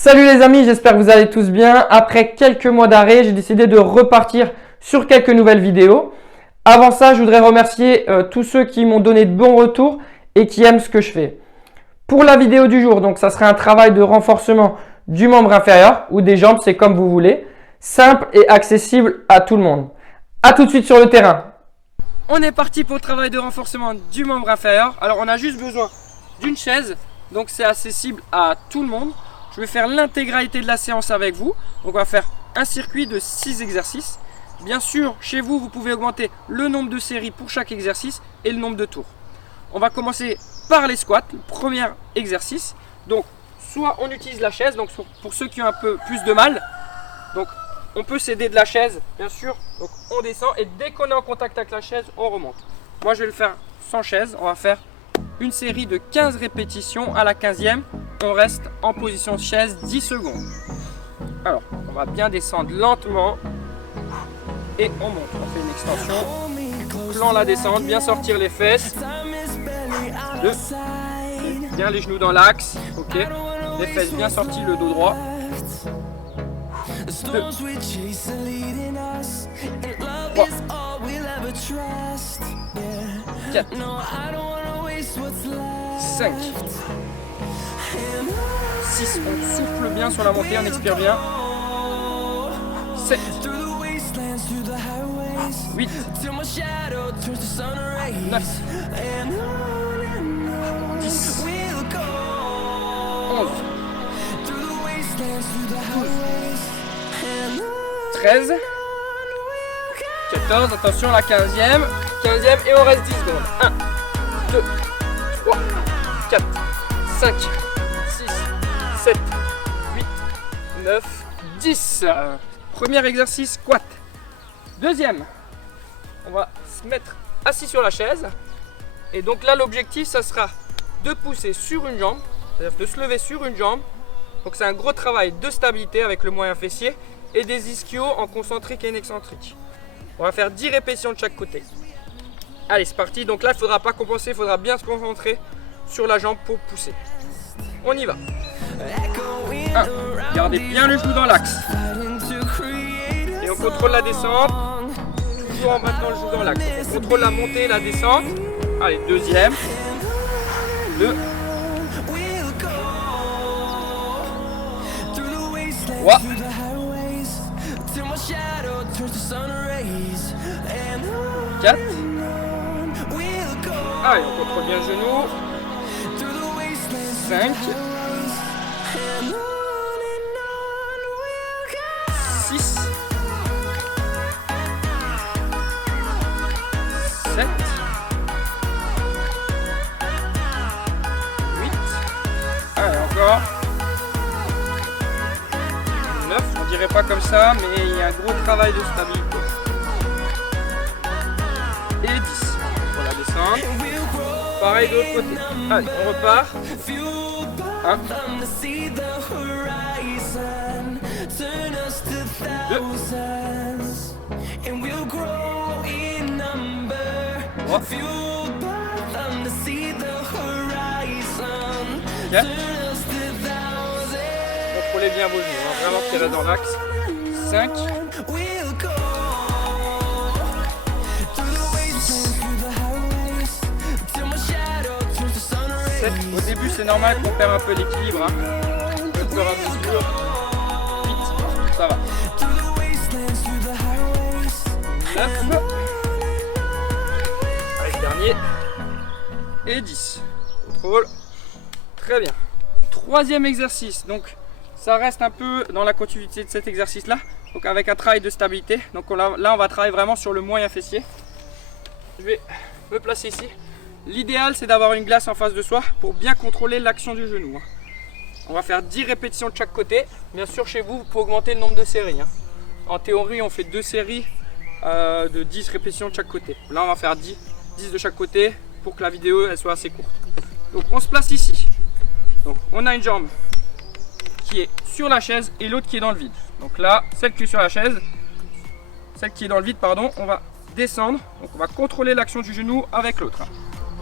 Salut les amis, j'espère que vous allez tous bien. Après quelques mois d'arrêt, j'ai décidé de repartir sur quelques nouvelles vidéos. Avant ça, je voudrais remercier tous ceux qui m'ont donné de bons retours et qui aiment ce que je fais. Pour la vidéo du jour, donc ça sera un travail de renforcement du membre inférieur ou des jambes, c'est comme vous voulez. Simple et accessible à tout le monde. A tout de suite sur le terrain. On est parti pour le travail de renforcement du membre inférieur. Alors on a juste besoin d'une chaise, donc c'est accessible à tout le monde. Je vais faire l'intégralité de la séance avec vous. Donc on va faire un circuit de 6 exercices. Bien sûr, chez vous, vous pouvez augmenter le nombre de séries pour chaque exercice et le nombre de tours. On va commencer par les squats, le premier exercice. Donc soit on utilise la chaise, donc pour ceux qui ont un peu plus de mal. Donc on peut s'aider de la chaise, bien sûr. Donc on descend et dès qu'on est en contact avec la chaise, on remonte. Moi je vais le faire sans chaise. On va faire une série de 15 répétitions. À la 15e, on reste en position chaise 10 secondes. Alors, on va bien descendre lentement et on monte. On fait une extension, plan la descente, bien sortir les fesses. 2, bien les genoux dans l'axe, ok. Les fesses bien sorties, le dos droit. 2, 3, 4, 5, 6, on souffle bien sur la montée, on expire bien. 7, 8, 9, 10, 11, 13, 14, attention la 15e et on reste 10 secondes. 1, 2, 3, 4, 5, 6, 7, 8, 9, 10. Premier exercice, squat. Deuxième, on va se mettre assis sur la chaise. Et donc là, l'objectif, ça sera de pousser sur une jambe, c'est-à-dire de se lever sur une jambe. Donc c'est un gros travail de stabilité avec le moyen fessier et des ischios en concentrique et en excentrique. On va faire 10 répétitions de chaque côté. Allez, c'est parti. Donc là, il ne faudra pas compenser, il faudra bien se concentrer sur la jambe pour pousser. On y va. 1. Gardez bien le genou dans l'axe. Et on contrôle la descente. Toujours en maintenant le genou dans l'axe. On contrôle la montée et la descente. Allez, deuxième. 2. 3. 4. Allez, on contrôle bien le genou. 5. 6. 7. 8. Allez, encore. 9. On dirait pas comme ça, mais il y a un gros travail de stabilité. Et 10. Pour la descente. Pareil de l'autre côté. Allez, on repart. 1. 2. 3. 4. Contrôlez bien vos genoux, hein, vraiment tirer dans l'axe. 5. 7. Au début, c'est normal qu'on perd un peu l'équilibre. Hein. Le corps à mesure. 8. Ça va. 9. Allez, dernier. Et 10. Contrôle. Très bien. Troisième exercice. Donc, ça reste un peu dans la continuité de cet exercice-là. Donc, avec un travail de stabilité. Donc, là, on va travailler vraiment sur le moyen fessier. Je vais me placer ici. L'idéal, c'est d'avoir une glace en face de soi pour bien contrôler l'action du genou. On va faire 10 répétitions de chaque côté. Bien sûr, chez vous, vous pouvez augmenter le nombre de séries. En théorie, on fait 2 séries de 10 répétitions de chaque côté. Là, on va faire 10 de chaque côté pour que la vidéo elle soit assez courte. Donc, on se place ici. Donc, on a une jambe qui est sur la chaise et l'autre qui est dans le vide. Donc là, celle qui est sur la chaise, celle qui est dans le vide, pardon, on va descendre. Donc on va contrôler l'action du genou avec l'autre.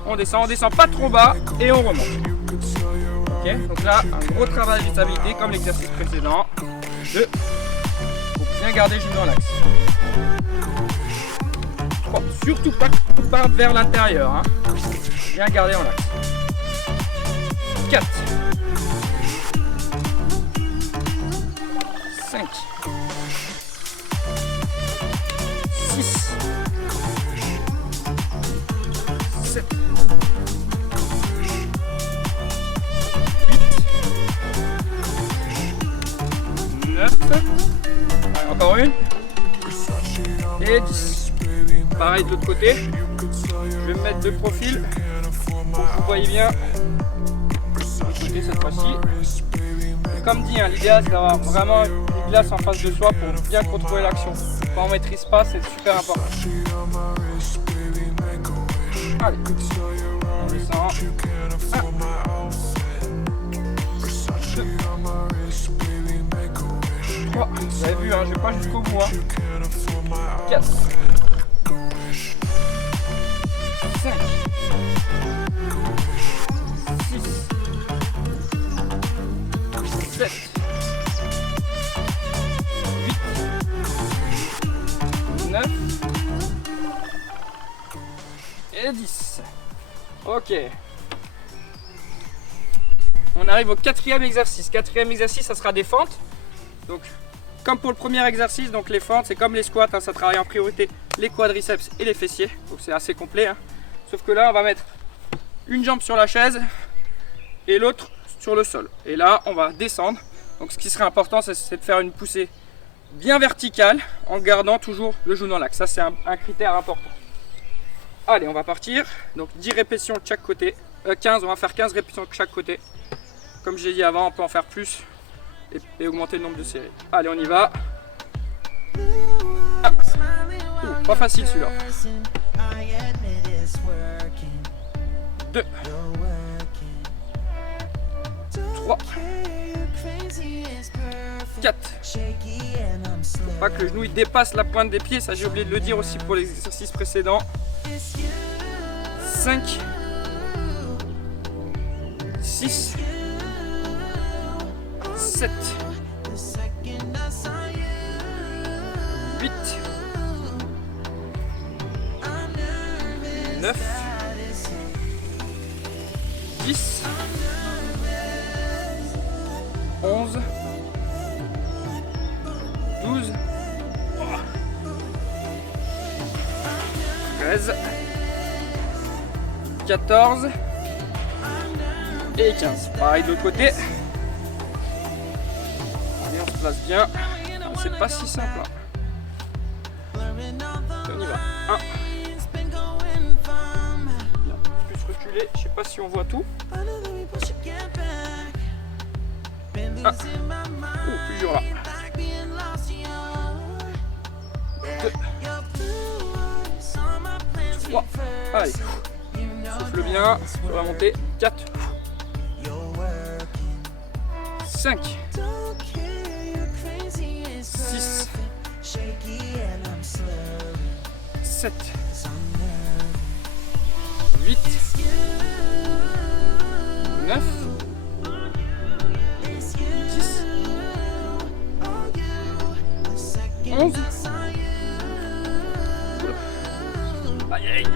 On descend pas trop bas et on remonte. Ok, donc là, un gros travail de stabilité comme l'exercice précédent. 2. Faut bien garder le genou dans l'axe. 3. Surtout pas vers l'intérieur. Hein. Bien garder en l'axe. 4. 5. 6. 7. 9. Allez, encore une. Et 10. Pareil de l'autre côté. Je vais me mettre de profil pour que vous voyez bien l'autre côté cette fois-ci. Comme dit, hein, l'idéal c'est d'avoir vraiment une glace en face de soi pour bien contrôler l'action. Quand on ne maîtrise pas, c'est super important. Allez, on descend. 1. 2. 3. Vous avez vu, hein, je ne vais pas jusqu'au bout. 4. 5. 6. 7. 8. 9. Et 10. Ok. On arrive au quatrième exercice. Quatrième exercice, ça sera des fentes. Donc, comme pour le premier exercice, donc les fentes, c'est comme les squats, hein, ça travaille en priorité les quadriceps et les fessiers. Donc c'est assez complet. Hein. Sauf que là, on va mettre une jambe sur la chaise et l'autre sur le sol. Et là, on va descendre. Donc ce qui serait important, c'est de faire une poussée bien verticale en gardant toujours le genou dans l'axe. Ça, c'est un critère important. Allez, on va partir. Donc 10 répétitions de chaque côté. 15, on va faire 15 répétitions de chaque côté. Comme j'ai dit avant, on peut en faire plus et augmenter le nombre de séries. Allez, on y va. Ah. Pas facile celui-là. 2. 3. 4. Faut pas que le genou il dépasse la pointe des pieds, ça j'ai oublié de le dire aussi pour l'exercice précédent. 5. 6. 7. 8. 9. 10. 11. 12. 13. 14. Et 15. Pareil de l'autre côté. Allez, on se place bien. C'est pas si simple. Hein. On y va. 1. Plus reculer. Je sais pas si on voit tout. 1. Plus dur là. 2. 3. Allez. Souffle bien. On va monter. 4. 5. 6. 7. 8. 9. 10. 11. Aïe aïe.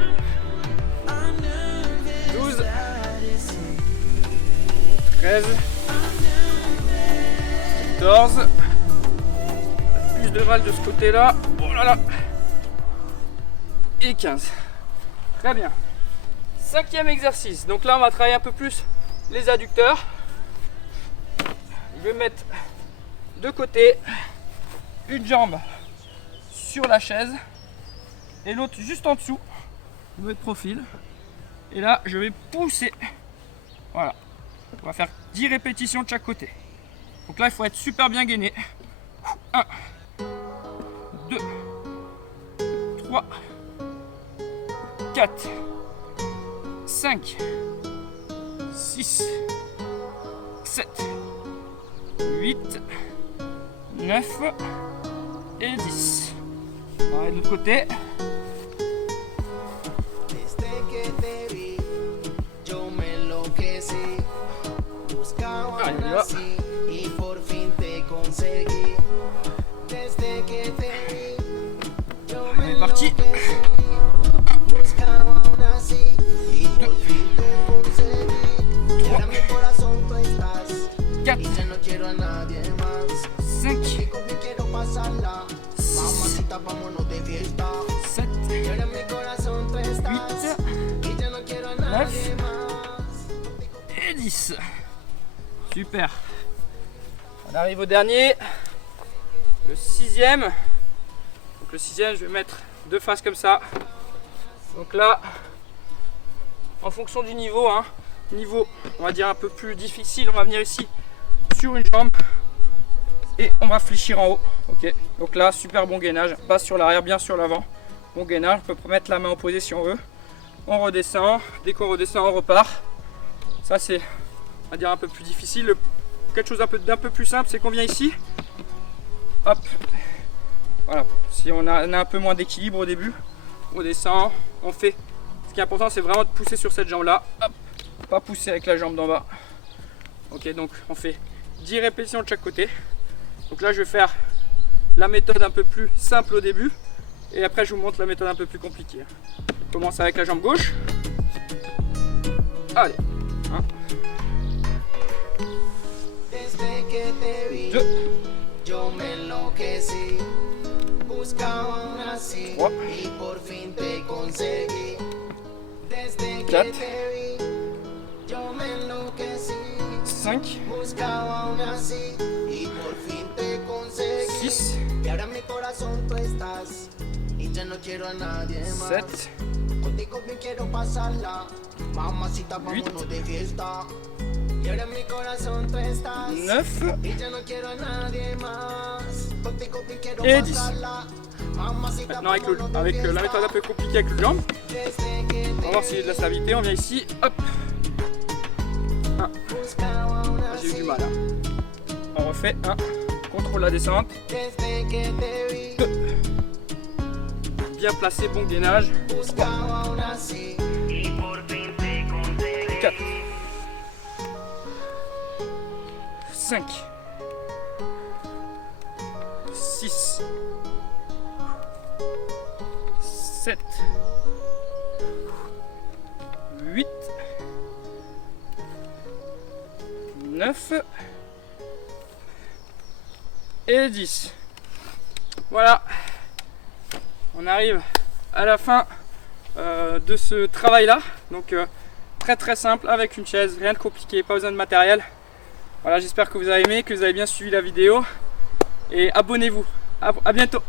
12. 13. 14. Plus de mal de ce côté-là. Oh là là. Et 15. Très bien. Cinquième exercice. Donc là, on va travailler un peu plus les adducteurs. Je vais mettre de côté une jambe sur la chaise et l'autre juste en dessous. Je vais de profil. Et là, je vais pousser. Voilà. On va faire 10 répétitions de chaque côté. Donc là, il faut être super bien gainé. 1, 2, 3, 4, 5, 6, 7, 8, 9 et 10. Pareil de l'autre côté. Voilà. On est parti. 4, 5, 6, 7, 8, 9 et 10. Super. On arrive au dernier, le 6e. Donc le 6e, je vais mettre deux faces comme ça. Donc là, en fonction du niveau, niveau on va dire un peu plus difficile, on va venir ici sur une jambe et on va fléchir en haut. Ok, donc là super bon gainage, base sur l'arrière, bien sur l'avant, bon gainage. On peut mettre la main opposée si on veut. On redescend, dès qu'on redescend on repart. Ça c'est, on va dire, un peu plus difficile. Quelque chose d'un peu plus simple, c'est qu'on vient ici, hop, voilà. Si on a un peu moins d'équilibre au début, on descend, on fait. Ce qui est important, c'est vraiment de pousser sur cette jambe là, hop, pas pousser avec la jambe d'en bas. Ok, donc on fait 10 répétitions de chaque côté. Donc là je vais faire la méthode un peu plus simple au début et après je vous montre la méthode un peu plus compliquée. On commence avec la jambe gauche. Allez, 1, 2, 3, 4, 5, 6, 7, 8, 9 et 10. Maintenant avec la méthode un peu compliquée avec le jambe, on va voir si j'ai de la stabilité. On vient ici, hop, 1, j'ai eu du mal. On refait 1, contrôle la descente, 2, bien placé, bon gainage, 3, 4, 5, 6, 7, 8, 9 et 10. Voilà, on arrive à la fin de ce travail là. Donc très simple, avec une chaise, rien de compliqué, pas besoin de matériel. Voilà, j'espère que vous avez aimé, que vous avez bien suivi la vidéo et abonnez-vous. À bientôt.